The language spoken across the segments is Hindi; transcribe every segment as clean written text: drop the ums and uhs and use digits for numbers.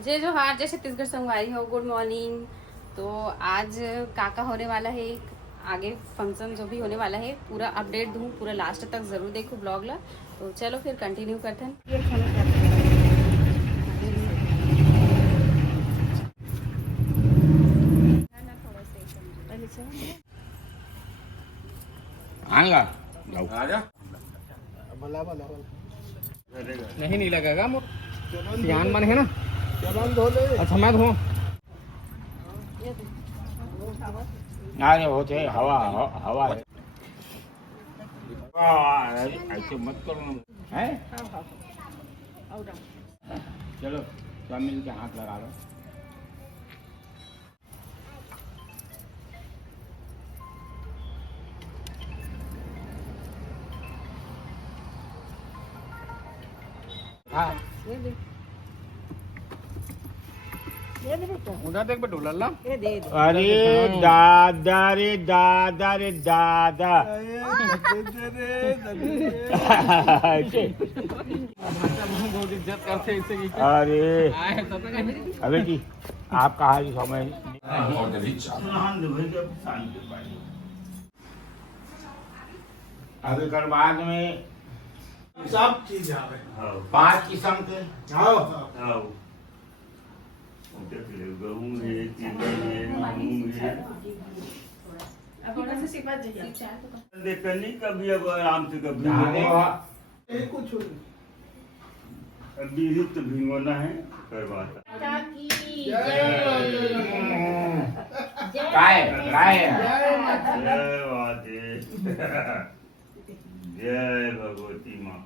जय जोहार, जय छत्तीसगढ़ संगवारी हो। Good morning. तो आज काका होने वाला है एक आगे फंक्शन जो भी होने वाला है, पूरा अपडेट दूँ, पूरा लास्ट तक ज़रूर देखो ब्लॉग ला। तो चलो फिर कंटिन्यू करते हैं। आएगा नहीं लगेगा ध्यान मन है ना। अच्छा मैं धो अरे होते हवा हवा है। ऐसे मत करो है। चलो सब मिल के हाथ लगा लो। हाँ उधर देख बेटू लल्ला। अरे दादा रे दादा रे दादा। बहुत इज्जत करते इसे की। अरे अबे जी आप कहा समय अभी कल बाद में सब चीज 5 किस्म के करनी कभी अब आराम से कभी कुछ अभी तो भिंगोना है करवाता काय जय वादे जय भगवती माँ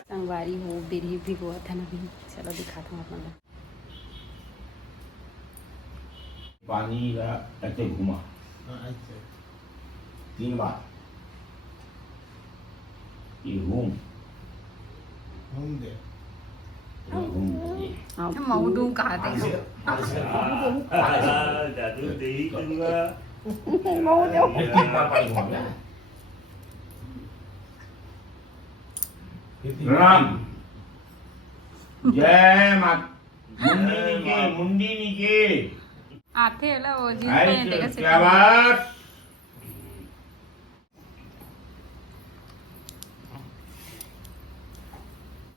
संगवारी हो बिरही भी हुआ था ना भी। चलो दिखाता हूँ अपना। पानी का ऐसे घुमा 3 बार ये घूम मऊदू कहा थे जादू दे ही दूंगा। राम जय माता मुंडी नीचे आते है वो जी क्या बात।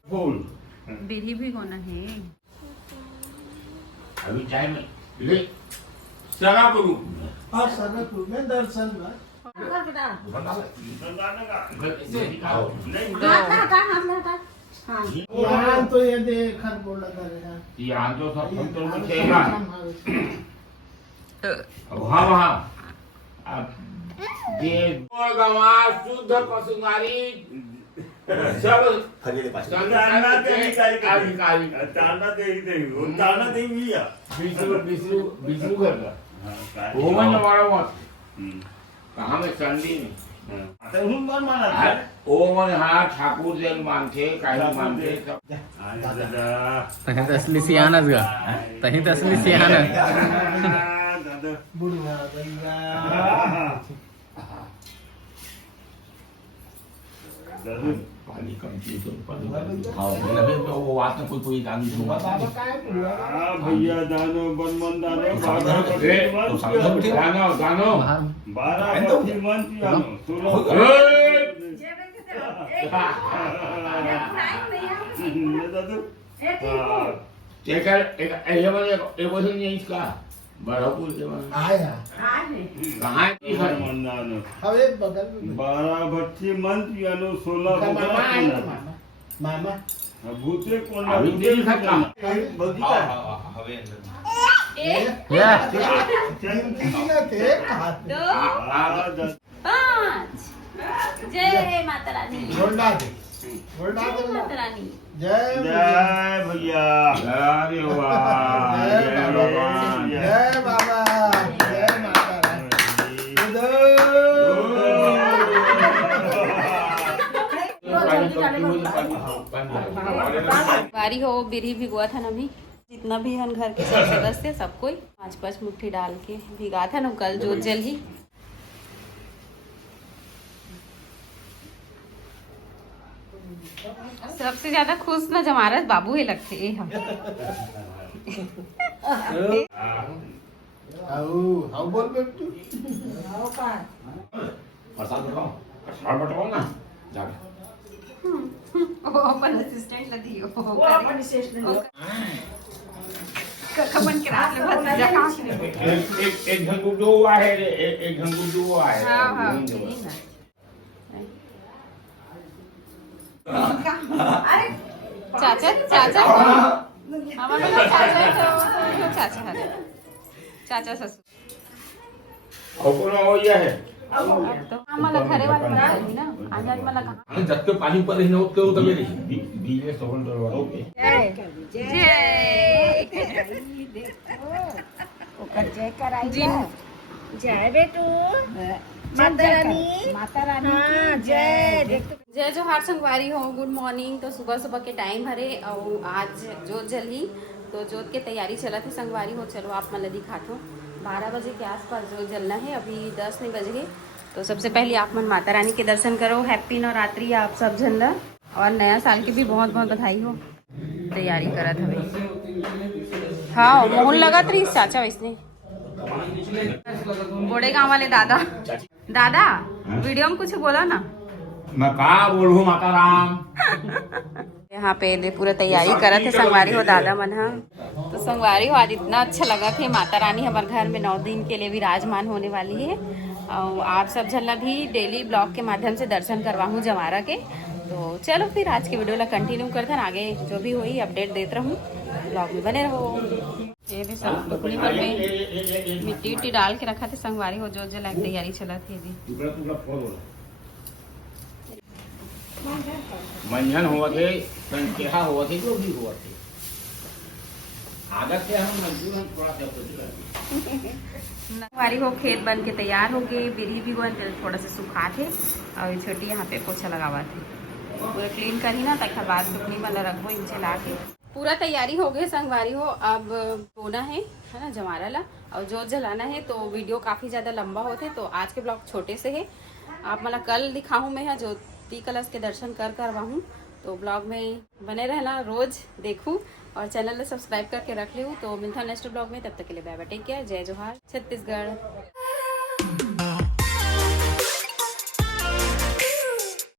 बोल बिरही भी होना है। अभी चाय में ले सगा करूं और सनक में दर्शन में यहाँ तो ये देखर बोला करेगा यहाँ तो सब संतों में चलेगा। अब हाँ वहाँ अब ये गवा शुद्ध पशुमारी सब विष्णु घर का वो मन वाला मत कहाँ में चंडी में ओ मन हाँ ठाकुर जैन मानते काही मानते तहीं तो असली सियानच गा तहीं तो असली सियानच। बुढ़िया गंगा पानी कम चीज तो पानी वो बात में कोई गाली दूंगा भैया दानो बनमन दानो गानो गानो 12 बत्ती मन पियानो 16 चेकर एक वजन नहीं इसका बड़ापुर के बाद आया कहाँ की है मंदानो अब एक बगल में 12 भट्टी मन पियानो 16 भूता मामा भूते कौन अभी नहीं खाता बगीचा किसी ना थे हाथ में 5 जय माता रानी। गोल्डा दे माता रानी जय जय भैया अरे वाह जय भगवान जय बाबा जय माता रानी। बारी हो बिरही भिगवा था ना भी। जितना भी हम घर के सब सदस्य सब कोई 5-5 मुट्ठी डाल के भिगा था ना। कल जोत जल ही सबसे ज्यादा खुश ना जमारत बाबू ही लगते ए हम हाउ बोल बेटू प्रसाद बताओ ना जाके ओ अपन असिस्टेंट ला दियो अपन असिस्टेंट कखमन के रात में भतीजा का एक घंगू जो हुआ है एक घंगू जो हुआ है हां हां यही ना अरे चाचा चाचा हमारा चाचा तो चाचा है चाचा ससुर और कौन हो गया है तो आम्हाला घरे वाला म्हणतात ना आज मला कहा आणि जगते पाणी पडे नव्हते होतं मेरी डीजे सोबत ओके जय जय बेटू माता रानी जय जय जोहार संगवारी हो गुड मॉर्निंग। तो सुबह सुबह के टाइम हरे और आज जोत जली तो जोत के तैयारी चला थी संगवारी हो। चलो आप मतलब दिखाते हो 12 बजे के आसपास जोत जलना है, अभी 10 नहीं बज गए। तो सबसे पहले आप मन माता रानी के दर्शन करो। हैप्पी नवरात्रि आप सब जन ला और नया साल की भी बहुत बहुत बधाई हो। तैयारी करत हवे हाँ मोहन लगत रही चाचा वैसने बोड़े गाँव वाले दादा दादा वीडियो में कुछ बोला ना मैं कहा बोलूं माता राम यहाँ पे दे पूरा तैयारी करत है संगवारी हो दादा मन हा। तो संगवारी हो आज इतना अच्छा लगा थे माता रानी हमारे घर में 9 दिन के लिए विराजमान होने वाली है और आप सब झल्ला भी डेली ब्लॉग के माध्यम से दर्शन करवाऊँ जमारा के। तो चलो फिर आज के वीडियो ला कंटिन्यू करते हैं, आगे जो भी हुई अपडेट देते रहूँ, ब्लॉग में बने रहो। ये भी सब टुकड़ी पर में मिट्टी उट्टी डाल के रखा थे संगवारी हो जो जला तैयारी चला थी अभी। मंजन हुआ थे संकेहा हुआ थे जो भी हुआ थे आदत से हम मजदूर हम थोड़ा सा संगवारी हो खेत बन के तैयार हो गए, बिरी भी बन थोड़ा सा सुखा थे और छोटी यहाँ पे पोछा लगावा थे पूरा क्लीन करी ना तक बाद टुकड़ी वाला रखो इनसे ला के पूरा तैयारी हो गई संगवारी हो। अब बोना है ना जमारा ला और जोत जलाना है। तो वीडियो काफ़ी ज़्यादा लंबा होते तो आज के ब्लॉग छोटे से है। आप मतलब कल दिखाऊँ मैं यहाँ ज्योति कलश के दर्शन करवाऊँ। तो ब्लॉग में बने रहना, रोज़ देखूँ और चैनल सब्सक्राइब करके रख ले। तो मिलता है नेक्स्ट ब्लॉग में, तब तक के लिए बाय बाय, टेक केयर, जय जोहार छत्तीसगढ़।